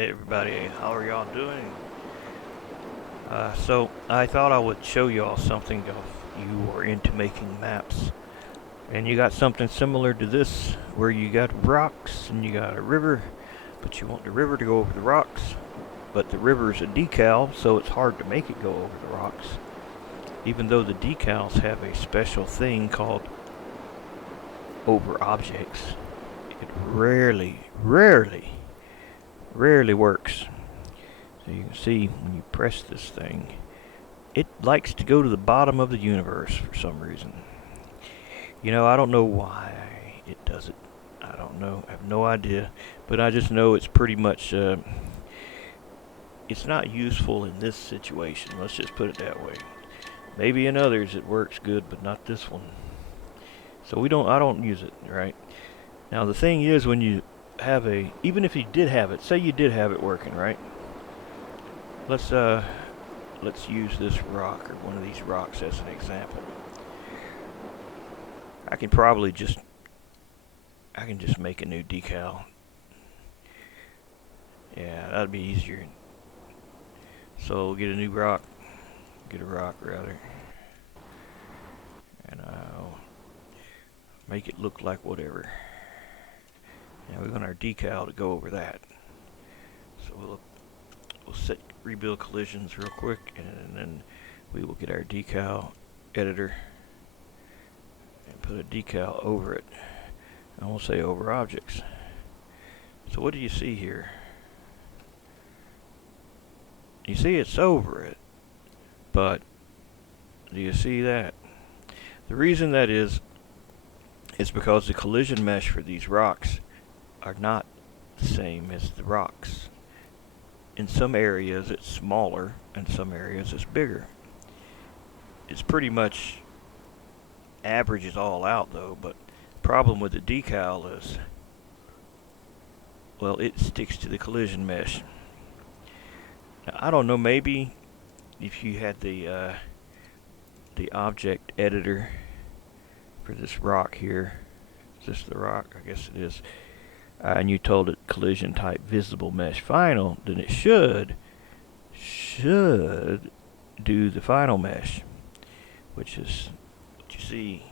Hey everybody, how are y'all doing? So I thought I would show y'all something if you are into making maps. And you got something similar to this where you got rocks and you got a river, but you want the river to go over the rocks. But the river is a decal, so it's hard to make it go over the rocks. Even though the decals have a special thing called over objects, it rarely works. So you can see when you press this thing, it likes to go to the bottom of the universe for some reason. I don't know why it does it. I don't know. I have no idea. But I just know it's pretty much, it's not useful in this situation. Let's just put it that way. Maybe in others it works good, but not this one. So I don't use it, right? Now the thing is when you have even if you did have it, say you did have it working, right? Let's use this rock or one of these rocks as an example. I can just make a new decal. Yeah, that'd be easier. So we'll get a new rock. Get a rock rather. And I'll make it look like whatever. Now we want our decal to go over that. So we'll set rebuild collisions real quick, and then we will get our decal editor and put a decal over it. And we'll say over objects. So what do you see here? You see it's over it, but do you see that? The reason that is because the collision mesh for these rocks are not the same as the rocks. In some areas it's smaller, and some areas it's bigger. It's pretty much averages all out though, but the problem with the decal is, well, it sticks to the collision mesh. Now, I don't know, maybe if you had the object editor for this rock here, is this the rock? I guess it is. And you told it collision type visible mesh final, then it should do the final mesh, which is what you see.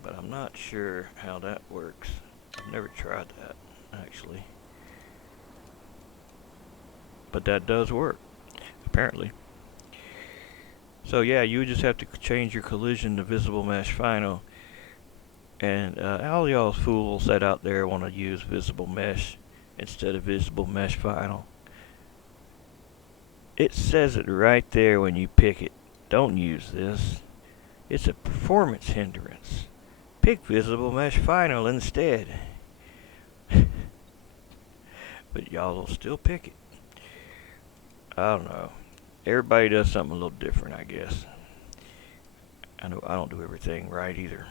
But I'm not sure how that works. I've never tried that actually. But that does work, apparently. So yeah, you would just have to change your collision to visible mesh final. And all y'all fools that out there want to use visible mesh instead of visible mesh final, it says it right there when you pick it. Don't use this. It's a performance hindrance. Pick visible mesh final instead. But y'all will still pick it. I don't know. Everybody does something a little different, I guess. I know I don't do everything right either.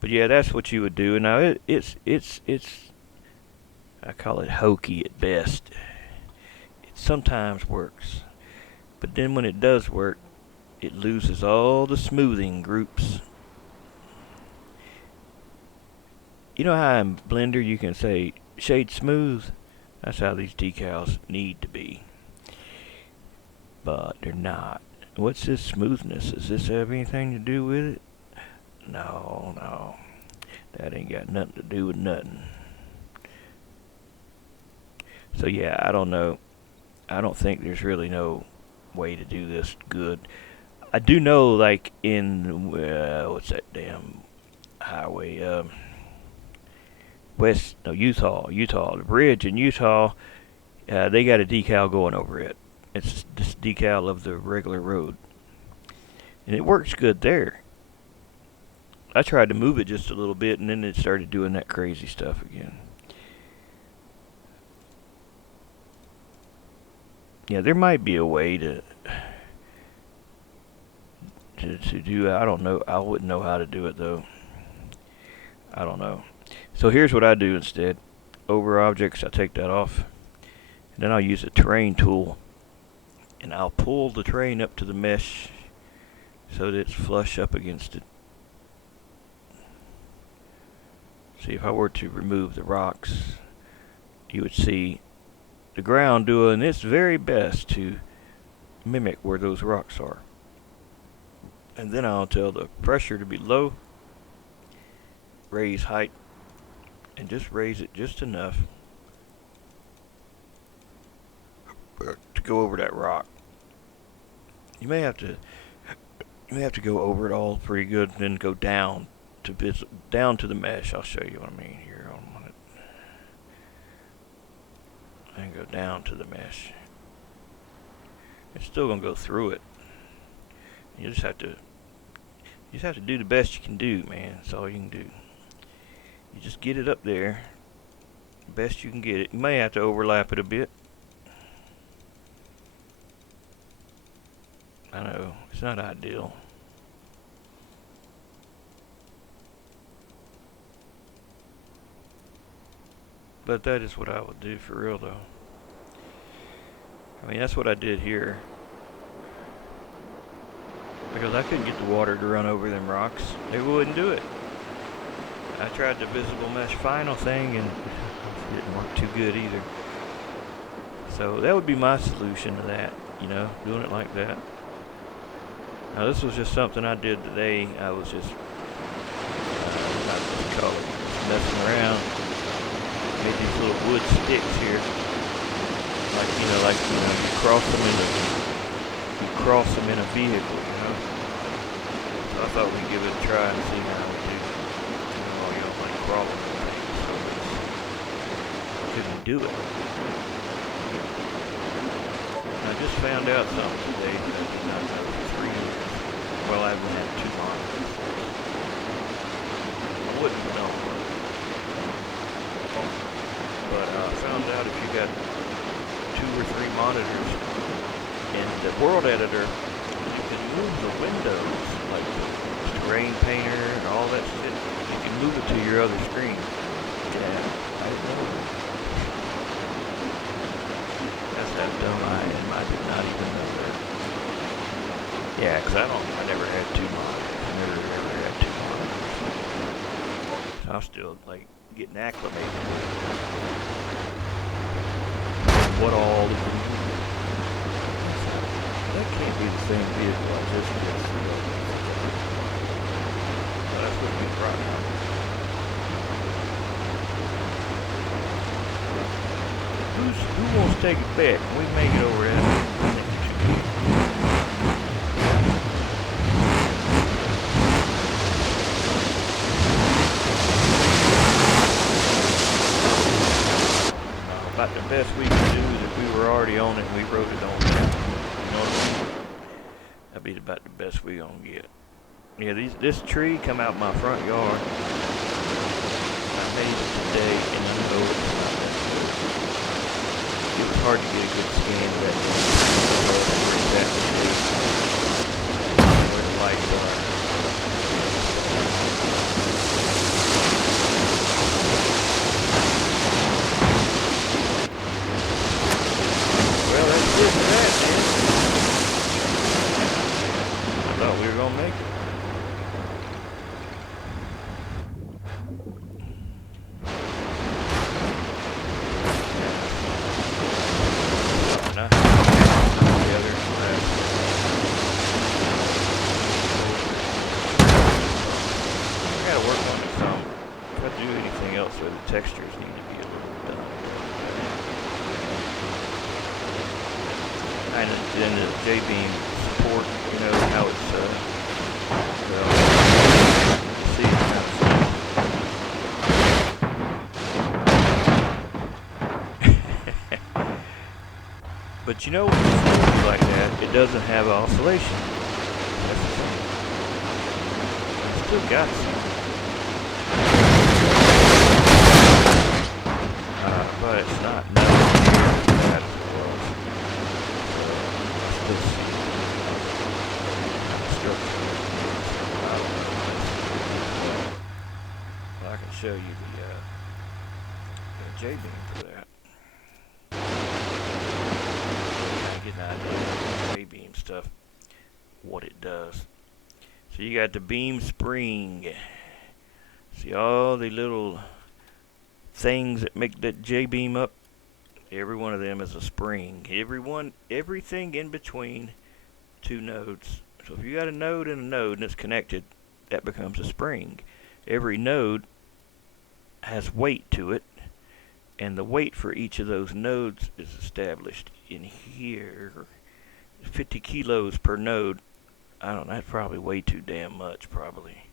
But yeah, that's what you would do. Now it's I call it hokey at best. It sometimes works, but then when it does work, it loses all the smoothing groups. You know how in Blender you can say shade smooth? That's how these decals need to be. But they're not. What's this smoothness? Does this have anything to do with it? No. That ain't got nothing to do with nothing. So yeah, I don't know. I don't think there's really no way to do this good. I do know, like in what's that damn highway? Utah. The bridge in Utah. They got a decal going over it. It's this decal of the regular road, and it works good there. I tried to move it just a little bit, and then it started doing that crazy stuff again. Yeah, there might be a way to do. I don't know. I wouldn't know how to do it though. I don't know. So here's what I do instead. Over objects, I take that off, and then I'll use a terrain tool, and I'll pull the terrain up to the mesh so that it's flush up against it. See, if I were to remove the rocks, you would see the ground doing its very best to mimic where those rocks are. And then I'll tell the pressure to be low, raise height, and just raise it just enough to go over that rock. You may have to go over it all pretty good, and then go down to the mesh. I'll show you what I mean here on a minute. And go down to the mesh. It's still gonna go through it. You just have to do the best you can do, man. That's all you can do. You just get it up there, best you can get it. You may have to overlap it a bit. I know, it's not ideal. But that is what I would do for real though. I mean, that's what I did here. Because I couldn't get the water to run over them rocks. It wouldn't do it. I tried the visible mesh final thing and it didn't work too good either. So that would be my solution to that, you know, doing it like that. Now this was just something I did today. I was just messing around. Made these little wood sticks here. Like you cross them in a vehicle, you know. So I thought we'd give it a try and see how it do. You don't like crawling and things, so I couldn't do it. I just found out something today that I did not know for 3 years. Well, I haven't had 2 monitors. I wouldn't have known. But I found out if you got 2 or 3 monitors in the world editor, you can move the windows, like the terrain painter and all that shit. You can move it to your other screen. Yeah, I didn't know. That's how dumb I am. I did not even know that. Yeah, because I never had 2 monitors. I never ever had 2 monitors. So I'm still like getting acclimated. What all the that can't be the same vehicle I just did. That's what we brought out. Who wants to take it back? We make it over there. About the best we could do is if we were already on it and we wrote it on there. You know what I mean? That'd be about the best we gonna get. Yeah, this tree come out my front yard. I made it today and I know it's not that good. It was hard to get a good scan of that thing. Where the lights are. Well, that's good for that, man. I thought we were gonna make it. I gotta work on it some. If I do anything else, so the textures need to be a little done. And then the Jbeam support, you know, how it's, well, see how it's But you know, when it's like that, it doesn't have oscillation. That's the thing. It's still got some. But it's not bad as it was. Still see structure. Well, I can show you the Jbeam for that. Get an idea of the Jbeam stuff, what it does. So you got the beam spring. See all the little things that make that Jbeam up. Every one of them is a spring. Everything in between two nodes. So if you got a node and a node and it's connected, that becomes a spring. Every node has weight to it, and the weight for each of those nodes is established in here. 50 kilos per node. I don't know, that's probably way too damn much, probably.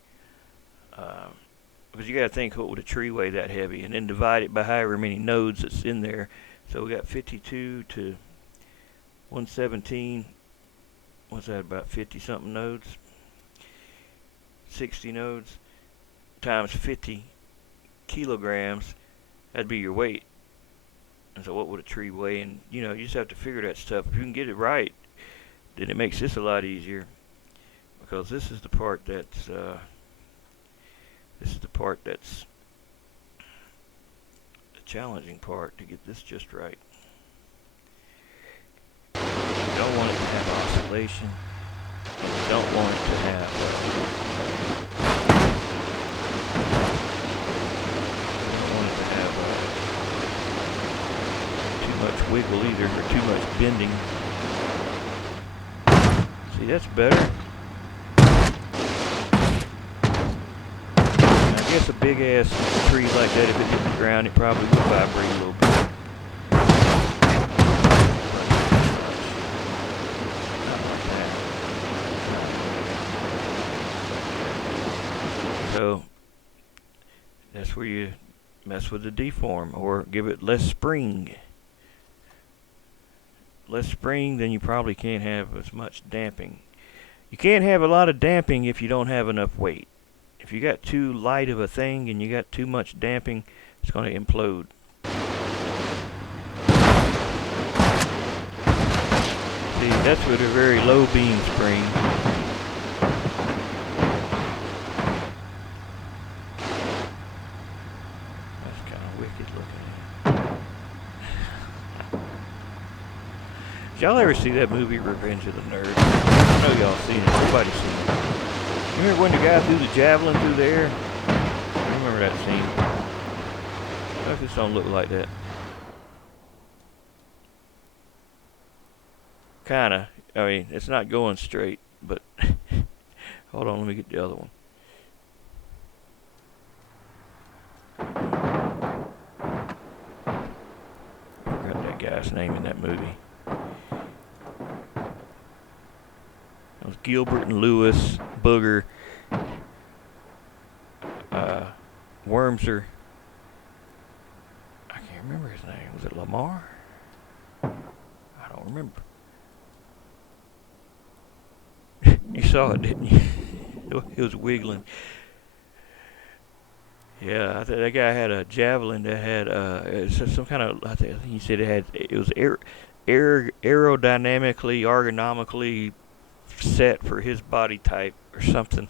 Because you got to think, what would a tree weigh that heavy? And then divide it by however many nodes that's in there. So we got 52 to 117. What's that, about 50 something nodes? 60 nodes times 50 kilograms. That'd be your weight. And so what would a tree weigh? And you just have to figure that stuff. If you can get it right, then it makes this a lot easier. Because this is the part that's the challenging part, to get this just right. You don't want it to have oscillation. And you don't want it to have too much wiggle either, or too much bending. See, that's better. I guess a big ass tree like that, if it hit the ground, it probably would vibrate a little bit. So that's where you mess with the deform, or give it less spring. Less spring, then you probably can't have as much damping. You can't have a lot of damping if you don't have enough weight. If you got too light of a thing and you got too much damping, it's going to implode. See, that's with a very low beam spring. That's kind of wicked looking. Did y'all ever see that movie, Revenge of the Nerds? I know y'all seen it. Everybody's seen it. You remember when the guy threw the javelin through the air? I remember that scene. What if this don't look like that? Kinda. I mean, it's not going straight, but hold on, let me get the other one. I forgot that guy's name in that movie. It was Gilbert and Lewis, Booger, Wormser. I can't remember his name. Was it Lamar? I don't remember. You saw it, didn't you? It was wiggling. Yeah, I think that guy had a javelin that had some kind of. I think he said it was aerodynamically, ergonomically set for his body type or something,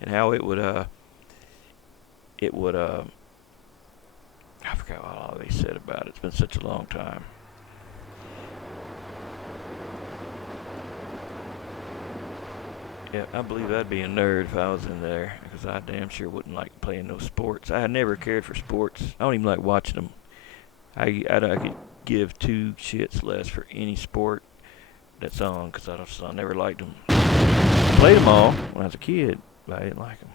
and how it would I forgot what all they said about it. It's been such a long time. Yeah, I believe I'd be a nerd if I was in there, because I damn sure wouldn't like playing no sports. I never cared for sports. I don't even like watching them. I could give two shits less for any sport that's on, because I never liked them. Played them all when I was a kid, but I didn't like them.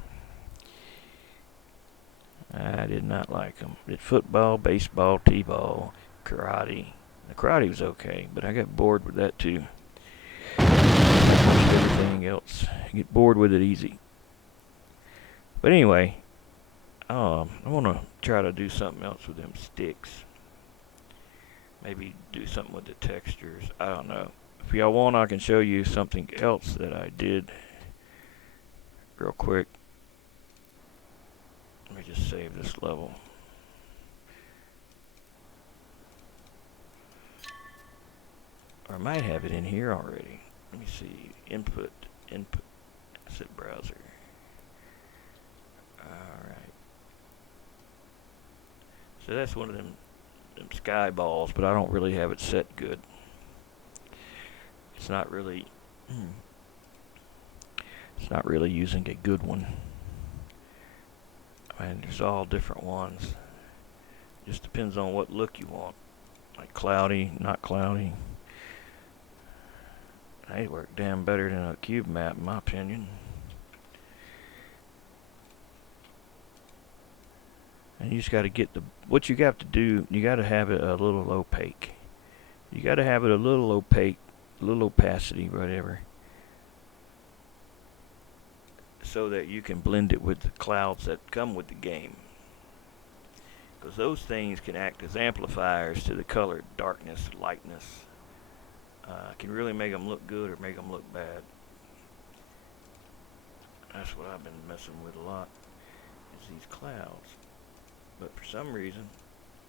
I did not like them. Did football, baseball, t-ball, karate. The karate was okay, but I got bored with that too. Everything else, you get bored with it easy. But anyway, I want to try to do something else with them sticks. Maybe do something with the textures. I don't know. If y'all want, I can show you something else that I did real quick. Let me just save this level. Or I might have it in here already. Let me see. Input. Asset browser. Alright. So that's one of them skyballs, but I don't really have it set good. It's not really using a good one. I mean, there's all different ones. Just depends on what look you want. cloudy, not cloudy. They work damn better than a cube map, in my opinion. And you just got to get what you got to do, you got to have it a little opaque. You got to have it a little opaque, a little opacity, whatever, so that you can blend it with the clouds that come with the game. Because those things can act as amplifiers to the color darkness, lightness. Can really make them look good or make them look bad. That's what I've been messing with a lot, is these clouds. But for some reason,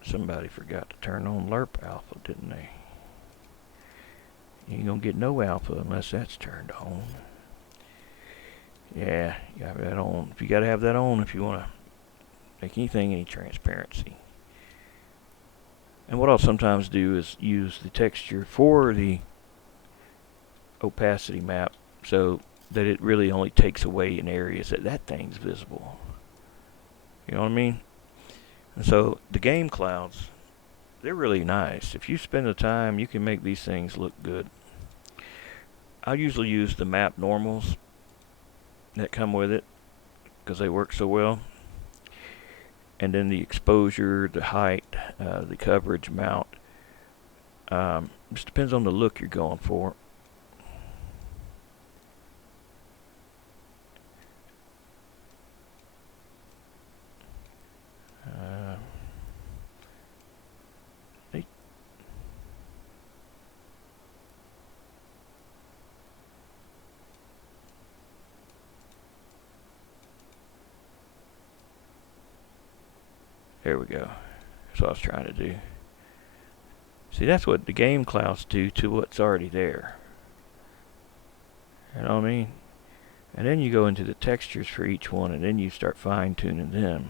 somebody forgot to turn on LERP alpha, didn't they? You ain't gonna get no alpha unless that's turned on. Yeah, you gotta have that on. You gotta have that on if you wanna make anything any transparency. And what I'll sometimes do is use the texture for the opacity map so that it really only takes away in areas that thing's visible. You know what I mean? And so the game clouds, they're really nice. If you spend the time, you can make these things look good. I usually use the map normals that come with it because they work so well. And then the exposure, the height, the coverage amount. Just depends on the look you're going for. There we go. That's what I was trying to do. See, that's what the game clouds do to what's already there. You know what I mean? And then you go into the textures for each one, and then you start fine-tuning them.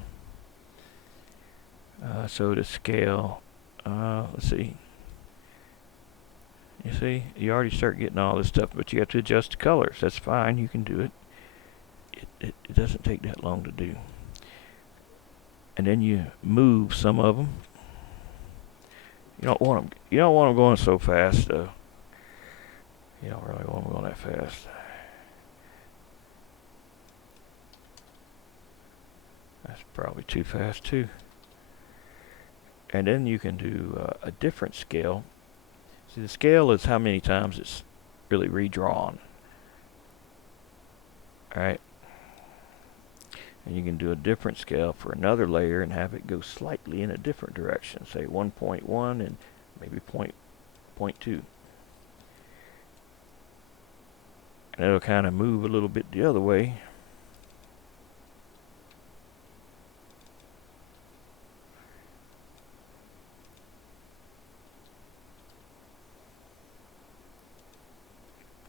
So to scale, let's see. You see, you already start getting all this stuff, but you have to adjust the colors. That's fine, you can do it. It doesn't take that long to do. And then you move some of them. You don't want them going so fast, though. You don't really want them going that fast. That's probably too fast too. And then you can do a different scale. See, the scale is how many times it's really redrawn. Alright. And you can do a different scale for another layer and have it go slightly in a different direction. Say 1.1 and maybe 0.2. And it'll kind of move a little bit the other way.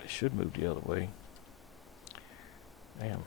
It should move the other way. Damn.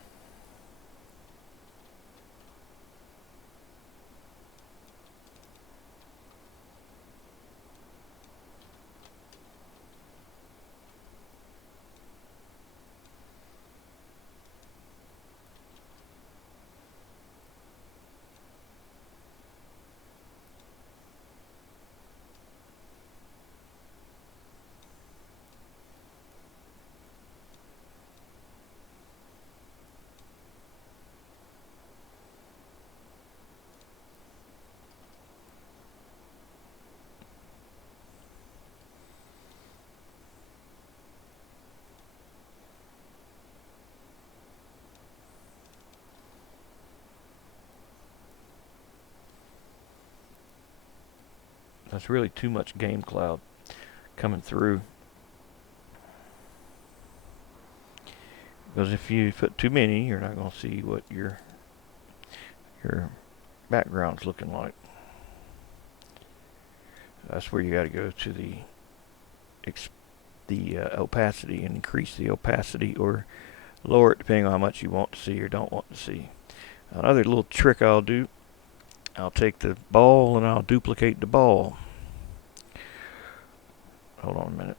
That's really too much game cloud coming through. Because if you put too many, you're not going to see what your background's looking like. That's where you got to go to the opacity and increase the opacity or lower it depending on how much you want to see or don't want to see. Another little trick I'll do, I'll take the ball and I'll duplicate the ball. Hold on a minute.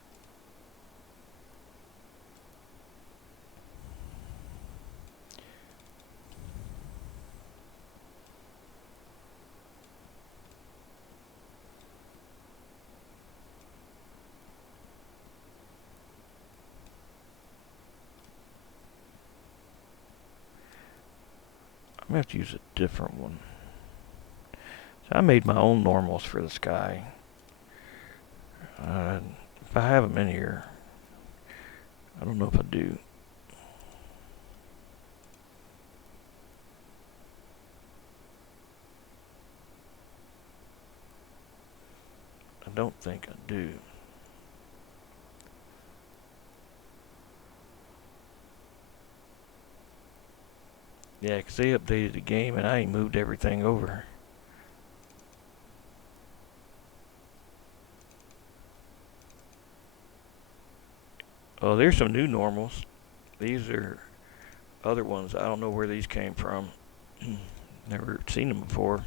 I'm going to have to use a different one. So I made my own normals for the sky. If I have them in here, I don't know if I do. I don't think I do. Yeah, because they updated the game and I ain't moved everything over. Oh, there's some new normals. These are other ones. I don't know where these came from. Never seen them before.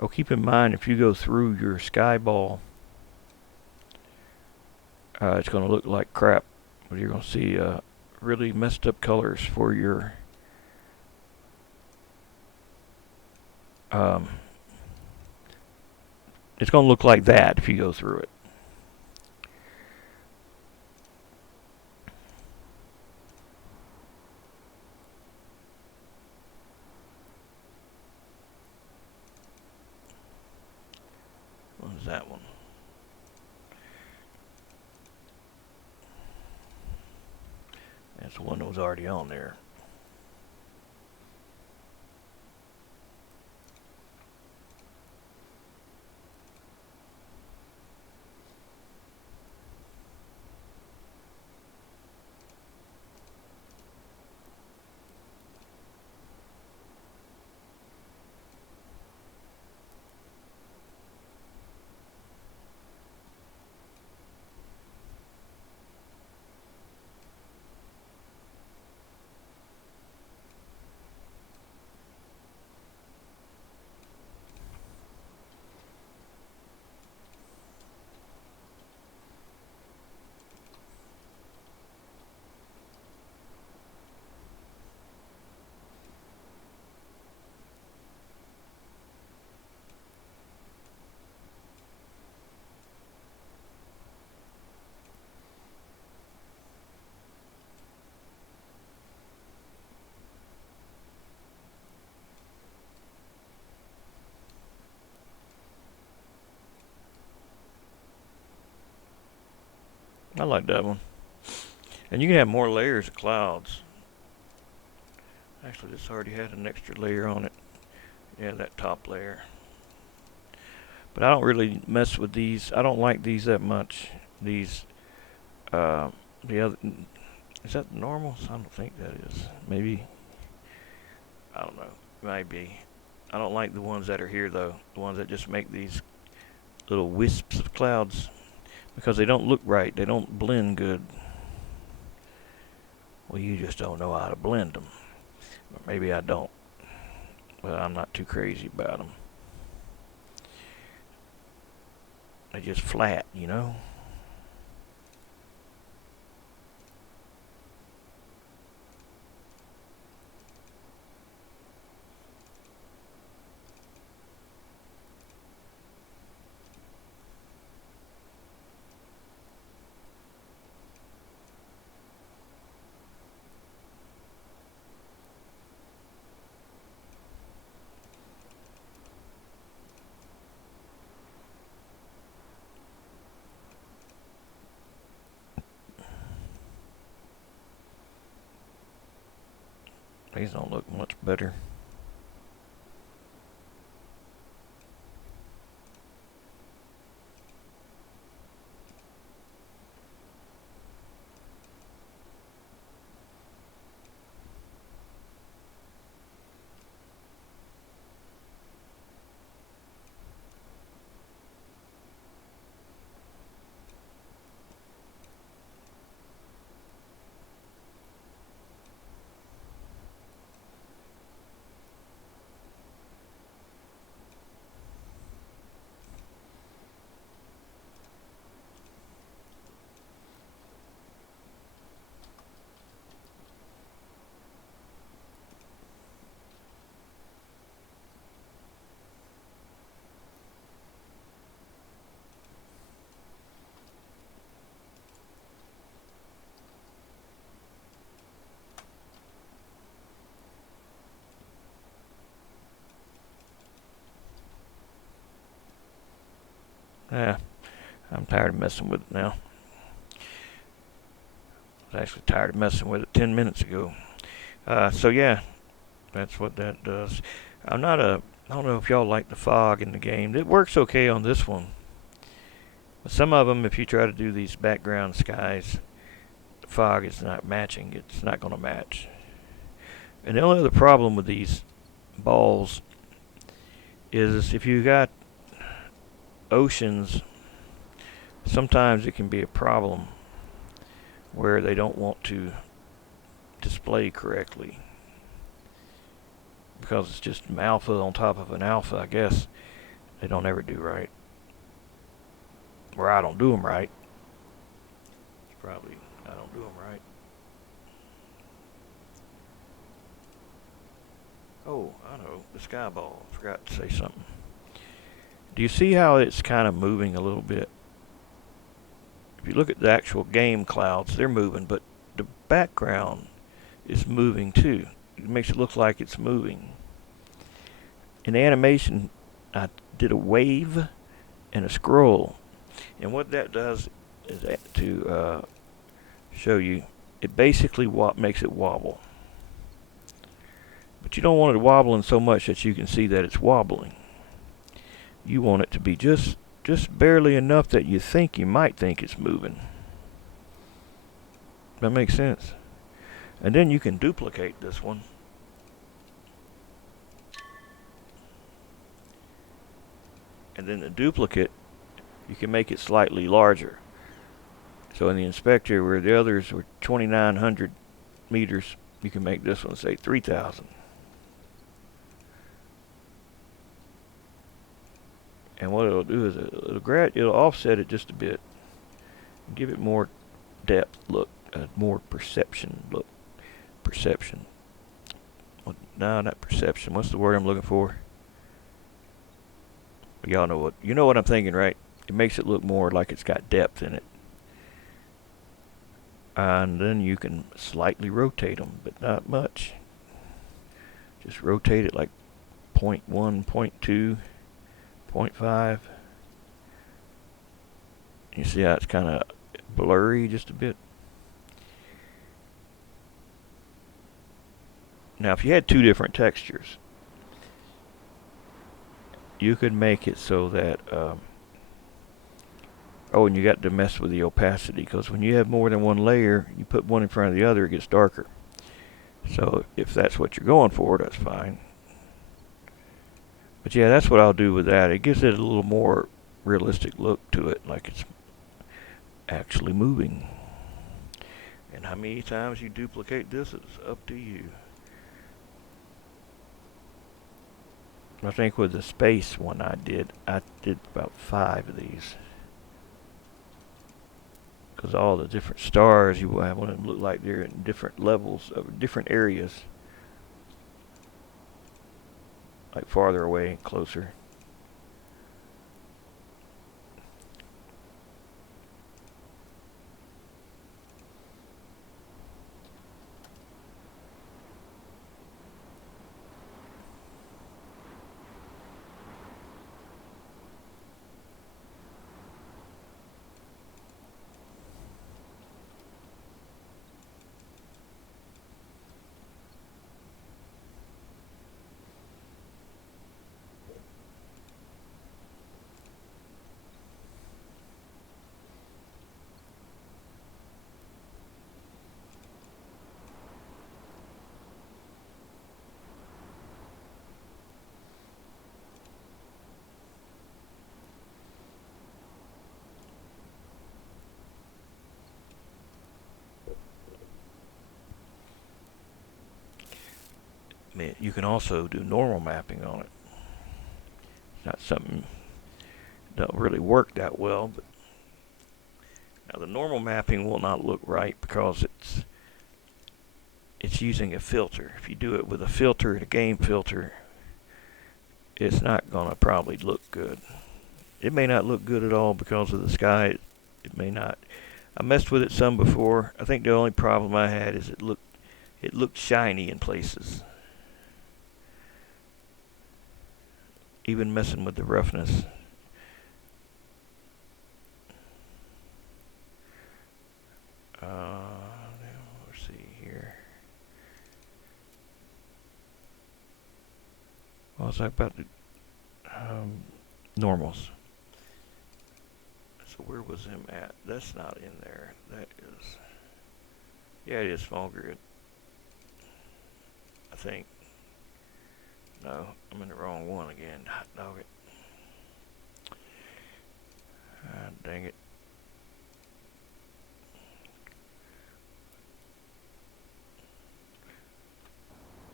Oh, keep in mind if you go through your skyball, it's going to look like crap. But you're going to see really messed up colors for your it's going to look like that if you go through it. What is that one? That's the one that was already on there. I like that one. And you can have more layers of clouds. Actually, this already had an extra layer on it. Yeah, that top layer. But I don't really mess with these. I don't like these that much. These, the other, is that normals? I don't think that is. Maybe, I don't know. Maybe. I don't like the ones that are here though. The ones that just make these little wisps of clouds because they don't look right. They don't blend good. Well, you just don't know how to blend them. Or maybe I don't. But I'm not too crazy about them. They're just flat, you know? These don't look much better. I'm tired of messing with it now. I was actually tired of messing with it 10 minutes ago. So yeah, that's what that does. I don't know if y'all like the fog in the game. It works okay on this one. But some of them, if you try to do these background skies, the fog is not matching. It's not going to match. And the only other problem with these balls is if you got oceans, sometimes it can be a problem where they don't want to display correctly because it's just an alpha on top of an alpha. I guess they don't ever do right, or I don't do them right. It's probably I don't do them right. Oh, I know, the skyball. I forgot to say something. Do you see how it's kind of moving a little bit? If you look at the actual game clouds, they're moving, but the background is moving too. It makes it look like it's moving. In the animation, I did a wave and a scroll. And what that does is to show you, it basically makes it wobble. But you don't want it wobbling so much that you can see that it's wobbling. You want it to be just barely enough that you might think it's moving. That makes sense. And then you can duplicate this one. And then the duplicate, you can make it slightly larger. So in the inspector, where the others were 2,900 meters, you can make this one say 3,000. And what it'll do is it'll offset it just a bit, give it more depth look, more perception look. Perception. No, not perception. What's the word I'm looking for? Y'all know what I'm thinking, right? It makes it look more like it's got depth in it. And then you can slightly rotate them, but not much. Just rotate it like 0.1, 0.2, 0.5. You see how it's kind of blurry just a bit? Now, if you had two different textures, you could make it so that oh, and you got to mess with the opacity, because when you have more than one layer, you put one in front of the other, it gets darker. So if that's what you're going for, that's fine. But yeah, that's what I'll do with that. It gives it a little more realistic look to it, like it's actually moving. And how many times you duplicate this is up to you. I think with the space one I did about 5 of these. Because all the different stars, you want them to look like they're in different levels of different areas. Like farther away and closer. You can also do normal mapping on it. It's not something that don't really work that well, but now the normal mapping will not look right because it's using a filter. If you do it with a filter, a game filter, it's not gonna probably look good. It may not look good at all because of the sky. It may not. I messed with it some before. I think the only problem I had is it looked shiny in places. Even messing with the roughness. was I about to normals. So where was him at? That's not in there. That is, yeah, it is small grid. I think. No, I'm in the wrong one again. Hot dog it. Ah, dang it.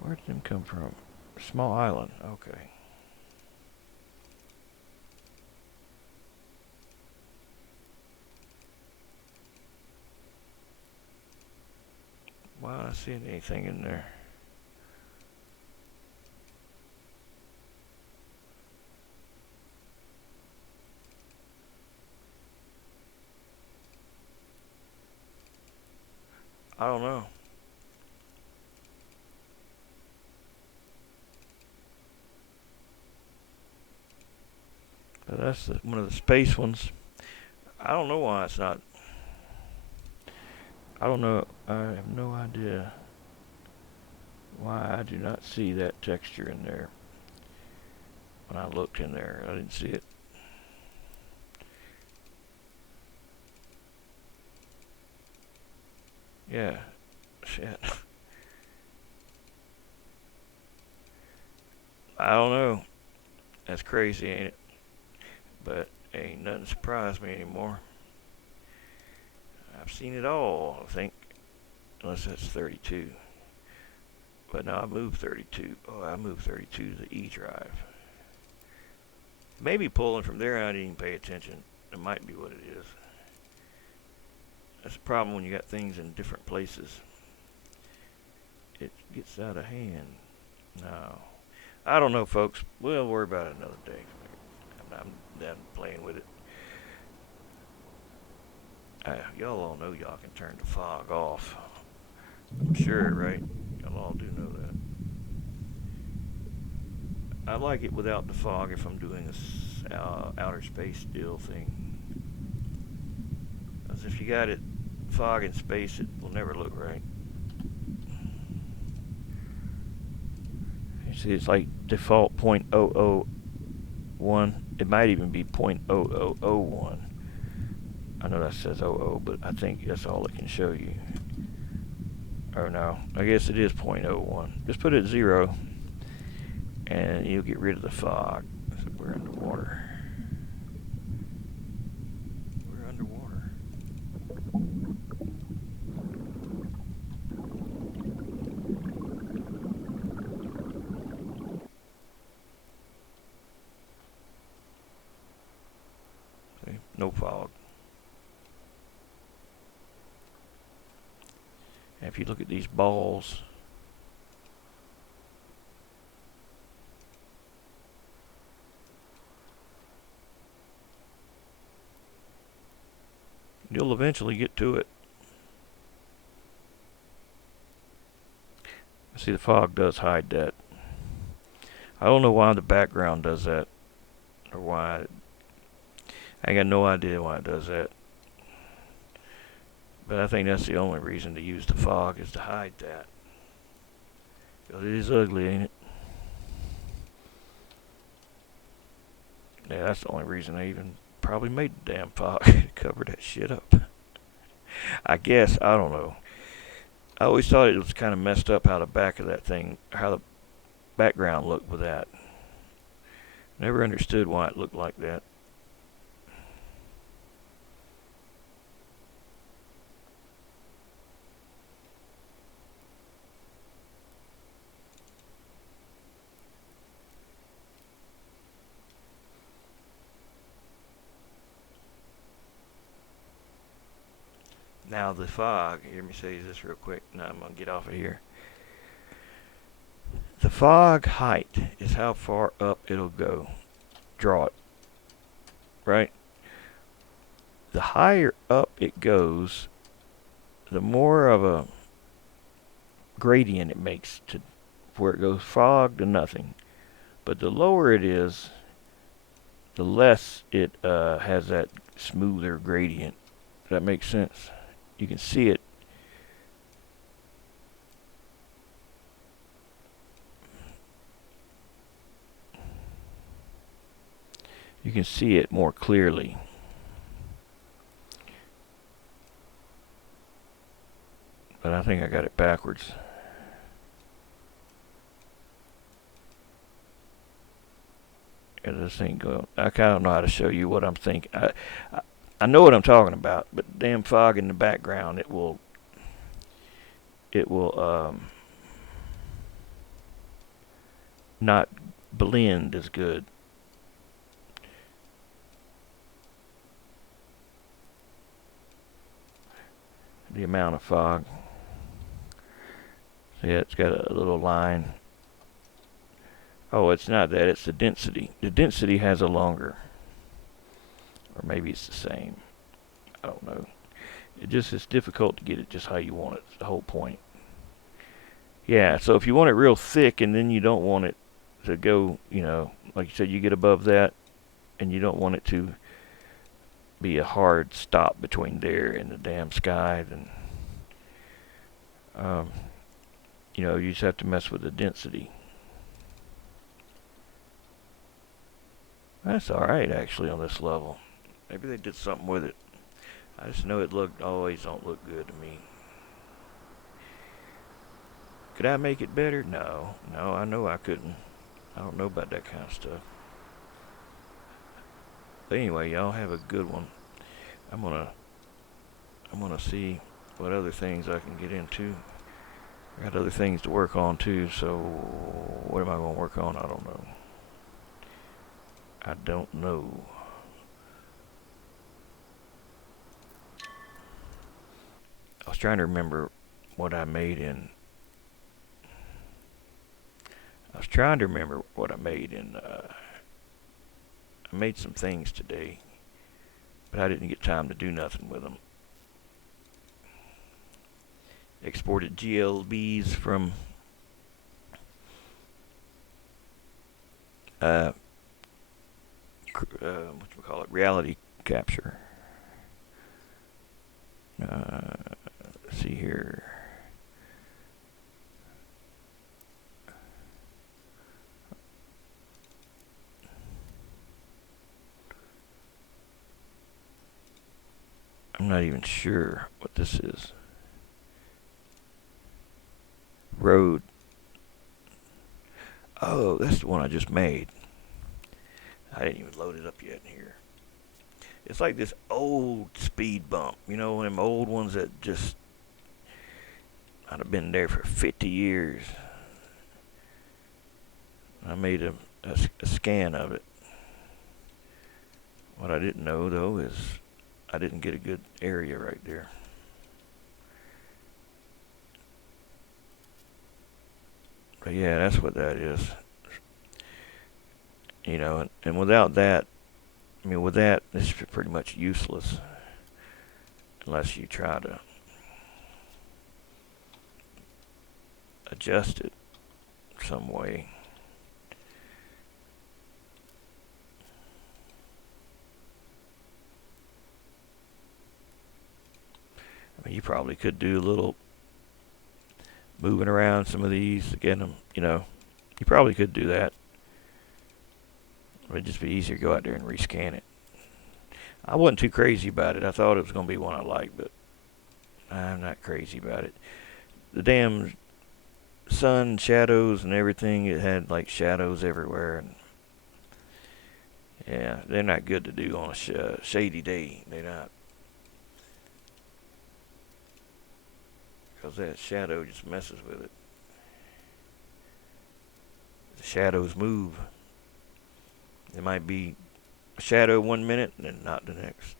Where did them come from? Small island. Okay. Why not seeing anything in there? I don't know. But that's one of the space ones. I don't know why it's not. I don't know. I have no idea why I do not see that texture in there. When I looked in there, I didn't see it. Yeah. Shit. I don't know. That's crazy, ain't it? But ain't nothing surprised me anymore. I've seen it all, I think. Unless that's 32. But no, I moved 32. Oh, I moved 32 to the E drive. Maybe pulling from there, I didn't even pay attention. It might be what it is. That's the problem when you got things in different places. It gets out of hand. No. I don't know, folks. We'll worry about it another day. I'm done playing with it. Y'all all know y'all can turn the fog off. I'm sure, right? Y'all all do know that. I like it without the fog if I'm doing a outer space deal thing. Because if you got it fog in space, it will never look right. You see, it's like default 0.001. It might even be 0.0001. I know that says 00, but I think that's all it can show you. Or no, I guess it is 0.01. Just put it at 0, and you'll get rid of the fog. So we're underwater. We're underwater. See, no fog. And if you look at these balls, you'll eventually get to it. See, the fog does hide that. I don't know why the background does that, or why. I got no idea why it does that. But I think that's the only reason to use the fog, is to hide that. Because it is ugly, ain't it? Yeah, that's the only reason they even probably made the damn fog, to cover that shit up. I guess, I don't know. I always thought it was kind of messed up how the back of that thing, how the background looked with that. Never understood why it looked like that. Now the fog, let me say this real quick, now I'm going to get off of here. The fog height is how far up it'll go. Draw it. Right? The higher up it goes, the more of a gradient it makes to where it goes fog to nothing. But the lower it is, the less it has that smoother gradient. Does that make sense? You can see it. you can see it more clearly. But I think I got it backwards. Yeah, this ain't going. I kind of know how to show you what I'm thinking. I know what I'm talking about, but damn fog in the background, it will not blend as good. The amount of fog. So yeah, it's got a little line. Oh, it's not that, it's the density. The density has a longer, or maybe it's the same. I don't know. It's difficult to get it just how you want it. It's the whole point. Yeah, so if you want it real thick and then you don't want it to go, you know, like you said, you get above that and you don't want it to be a hard stop between there and the damn sky, then you know, you just have to mess with the density. That's alright actually on this level. Maybe they did something with it. I just know it always don't look good to me. Could I make it better? No, I know I couldn't. I don't know about that kind of stuff. But anyway, y'all have a good one. I'm gonna see what other things I can get into. I got other things to work on too, so what am I gonna work on? I don't know. I don't know. I was trying to remember what I made in. I made some things today, but I didn't get time to do nothing with them. Exported GLBs from reality capture. Let's see here. I'm not even sure what this is. Road. Oh, that's the one I just made. I didn't even load it up yet in here. It's like this old speed bump. You know, them old ones that just I'd have been there for 50 years. I made a scan of it. What I didn't know, though, is I didn't get a good area right there. But yeah, that's what that is. You know, and without that, I mean, with that, it's pretty much useless. Unless you try to adjust it some way. I mean, you probably could do a little moving around some of these to get them, you know. You probably could do that. It'd just be easier to go out there and rescan it. I wasn't too crazy about it. I thought it was going to be one I liked, but I'm not crazy about it. The damn sun shadows and everything, it had like shadows everywhere, and yeah, they're not good to do on a shady day. They're not, because that shadow just messes with it. The shadows move. There might be a shadow 1 minute and then not the next.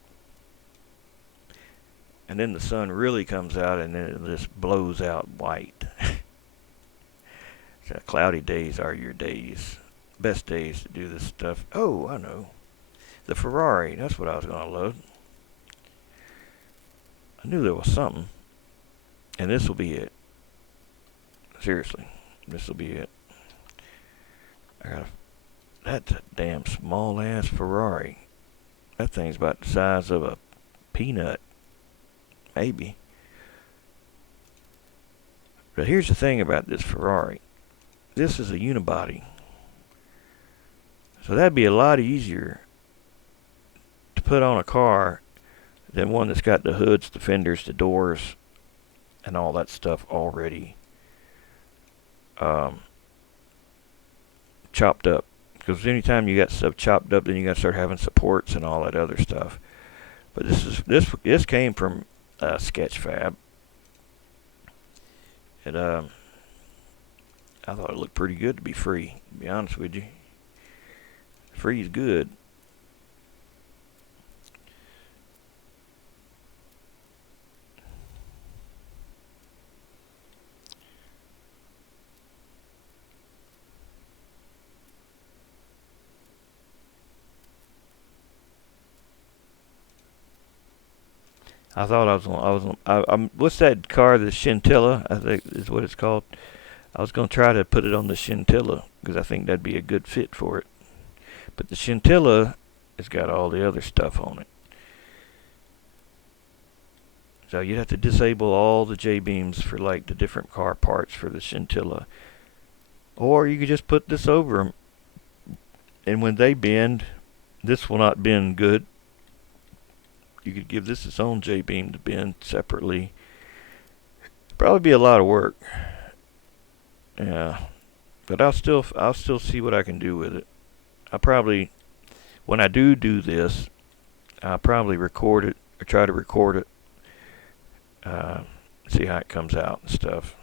And then the sun really comes out and then it just blows out white. So cloudy days are your days. Best days to do this stuff. Oh, I know. The Ferrari. That's what I was going to load. I knew there was something. And this will be it. Seriously. This will be it. That's a damn small ass Ferrari. That thing's about the size of a peanut. Maybe. But here's the thing about this Ferrari. This is a unibody. So that'd be a lot easier put on a car than one that's got the hoods, the fenders, the doors, and all that stuff already chopped up. Because anytime you got stuff chopped up, then you got to start having supports and all that other stuff. But this came from Sketchfab. And I thought it looked pretty good to be free, to be honest with you. Free is good. I thought what's that car, the Scintilla, I think is what it's called. I was going to try to put it on the Scintilla because I think that'd be a good fit for it. But the Scintilla has got all the other stuff on it. So you'd have to disable all the Jbeams for like the different car parts for the Scintilla. Or you could just put this over them. And when they bend, this will not bend good. You could give this its own Jbeam to bend separately. Probably be a lot of work. Yeah, but I'll still see what I can do with it. I probably, when I do this, I'll probably record it or try to record it. See how it comes out and stuff.